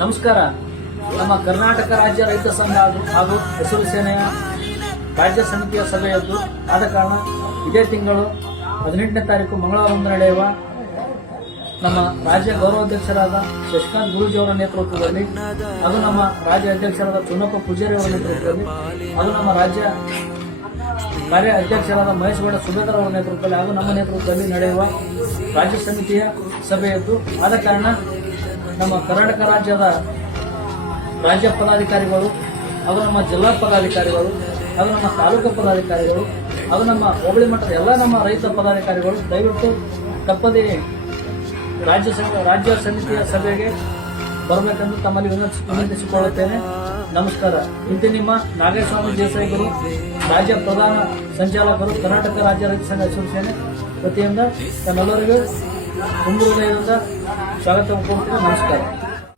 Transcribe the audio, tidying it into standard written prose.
ನಮಸ್ಕಾರ. ನಮ್ಮ ಕರ್ನಾಟಕ ರಾಜ್ಯ ರೈತ ಸಂಘ ಹಾಗೂ ಹಸಿರು ಸೇನೆಯ ರಾಜ್ಯ ಸಮಿತಿಯ ಸಭೆಯದ್ದು ಆದ ಕಾರಣ ಇದೇ ತಿಂಗಳು 18ನೇ ತಾರೀಕು ಮಂಗಳವಾರದಂದು ನಡೆಯುವ ನಮ್ಮ ರಾಜ್ಯ ಗೌರವಾಧ್ಯಕ್ಷರಾದ ಶಶಿಕಾಂತ್ ಗುರೂಜಿ ಅವರ ನೇತೃತ್ವದಲ್ಲಿ ಹಾಗೂ ನಮ್ಮ ರಾಜ್ಯ ಅಧ್ಯಕ್ಷರಾದ ಚುನ್ನಪ್ಪ ಪೂಜಾರಿ ಅವರ ನೇತೃತ್ವದಲ್ಲಿ ಹಾಗೂ ನಮ್ಮ ರಾಜ್ಯ ಕಾರ್ಯ ಅಧ್ಯಕ್ಷರಾದ ಮಹೇಶ್ ಗೌಡ ಸುಬೇದರ್ ಅವರ ನೇತೃತ್ವದಲ್ಲಿ ಹಾಗೂ ನಮ್ಮ ನೇತೃತ್ವದಲ್ಲಿ ನಡೆಯುವ ರಾಜ್ಯ ಸಮಿತಿಯ ಸಭೆಯದ್ದು ಆದ ಕಾರಣ ನಮ್ಮ ಕರ್ನಾಟಕ ರಾಜ್ಯದ ರಾಜ್ಯ ಪದಾಧಿಕಾರಿಗಳು ಹಾಗೂ ನಮ್ಮ ಜಿಲ್ಲಾ ಪದಾಧಿಕಾರಿಗಳು ಹಾಗೂ ನಮ್ಮ ತಾಲೂಕು ಪದಾಧಿಕಾರಿಗಳು ಹಾಗೂ ನಮ್ಮ ಹೋಬಳಿ ಮಟ್ಟದ ಎಲ್ಲ ನಮ್ಮ ರೈತ ಪದಾಧಿಕಾರಿಗಳು ದಯವಿಟ್ಟು ತಪ್ಪದೇ ರಾಜ್ಯ ಸಮಿತಿಯ ಸಭೆಗೆ ಬರಬೇಕೆಂದು ತಮ್ಮಲ್ಲಿ ವಿನಂತಿಸಿಕೊಳ್ಳುತ್ತೇನೆ. ನಮಸ್ಕಾರ. ಇಂತಿ ನಿಮ್ಮ ನಾಗೇಸ್ವಾಮಿ ದೇಸಾಯಿಗಳು, ರಾಜ್ಯ ಪ್ರಧಾನ ಸಂಚಾಲಕರು, ಕರ್ನಾಟಕ ರಾಜ್ಯ ರೈತ ಸಂಘ ಹಸಿರು ಸೇನೆ ವತಿಯಿಂದ ತಮ್ಮೆಲ್ಲರಿಗೂ ತುಂಬ ಹೃದಯದಿಂದ ಸ್ವಾಗತ ಕೋರುತ್ತೇನೆ. ನಮಸ್ಕಾರ.